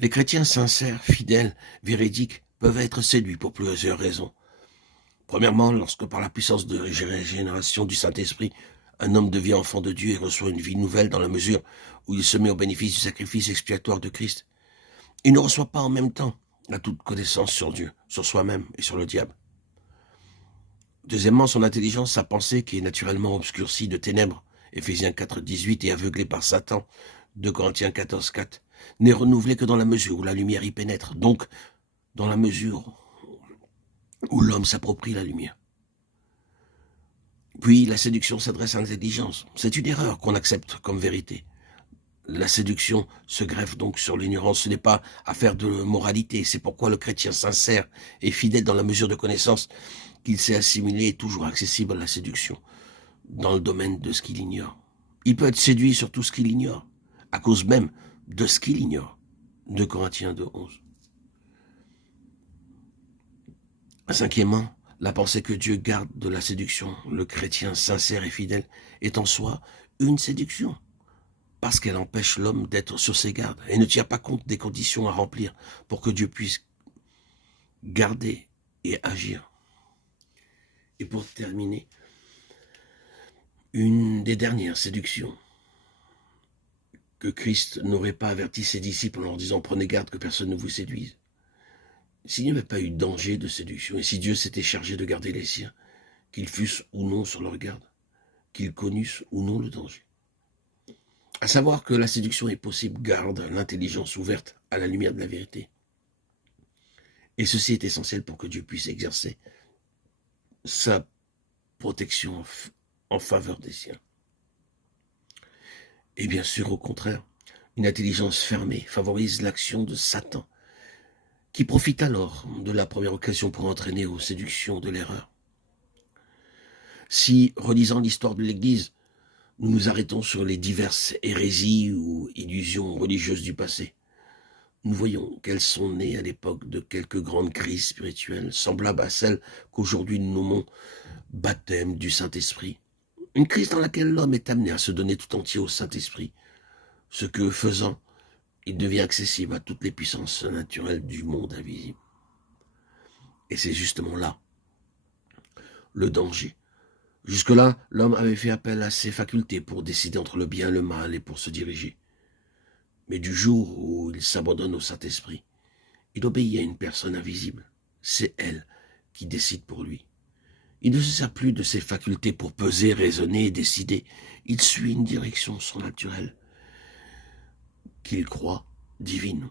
Les chrétiens sincères, fidèles, véridiques, peuvent être séduits pour plusieurs raisons. Premièrement, lorsque par la puissance de régénération du Saint-Esprit, un homme devient enfant de Dieu et reçoit une vie nouvelle dans la mesure où il se met au bénéfice du sacrifice expiatoire de Christ. Il ne reçoit pas en même temps la toute connaissance sur Dieu, sur soi-même et sur le diable. Deuxièmement, son intelligence, sa pensée, qui est naturellement obscurcie de ténèbres, Éphésiens 4, 18, et aveuglée par Satan, 2 Corinthiens 14, 4, n'est renouvelée que dans la mesure où la lumière y pénètre, donc dans la mesure où l'homme s'approprie la lumière. Puis la séduction s'adresse à l'intelligence. C'est une erreur qu'on accepte comme vérité. La séduction se greffe donc sur l'ignorance. Ce n'est pas affaire de moralité. C'est pourquoi le chrétien sincère et fidèle dans la mesure de connaissance qu'il s'est assimilé est toujours accessible à la séduction dans le domaine de ce qu'il ignore. Il peut être séduit sur tout ce qu'il ignore, à cause même de ce qu'il ignore. 2 Corinthiens 2, 11. Cinquièmement, la pensée que Dieu garde de la séduction, le chrétien sincère et fidèle, est en soi une séduction, parce qu'elle empêche l'homme d'être sur ses gardes et ne tient pas compte des conditions à remplir pour que Dieu puisse garder et agir. Et pour terminer, une des dernières séductions que Christ n'aurait pas averti ses disciples en leur disant « Prenez garde que personne ne vous séduise ». S'il n'y avait pas eu danger de séduction, et si Dieu s'était chargé de garder les siens, qu'ils fussent ou non sur leur garde, qu'ils connussent ou non le danger. À savoir que la séduction est possible garde l'intelligence ouverte à la lumière de la vérité. Et ceci est essentiel pour que Dieu puisse exercer sa protection en faveur des siens. Et bien sûr, au contraire, une intelligence fermée favorise l'action de Satan, qui profite alors de la première occasion pour entraîner aux séductions de l'erreur. Si, relisant l'histoire de l'Église, nous nous arrêtons sur les diverses hérésies ou illusions religieuses du passé, nous voyons qu'elles sont nées à l'époque de quelques grandes crises spirituelles, semblables à celles qu'aujourd'hui nous nommons baptême du Saint-Esprit. Une crise dans laquelle l'homme est amené à se donner tout entier au Saint-Esprit, ce que, faisant, il devient accessible à toutes les puissances naturelles du monde invisible. Et c'est justement là le danger. Jusque-là, l'homme avait fait appel à ses facultés pour décider entre le bien et le mal et pour se diriger. Mais du jour où il s'abandonne au Saint-Esprit, il obéit à une personne invisible. C'est elle qui décide pour lui. Il ne se sert plus de ses facultés pour peser, raisonner et décider. Il suit une direction surnaturelle qu'il croit divine.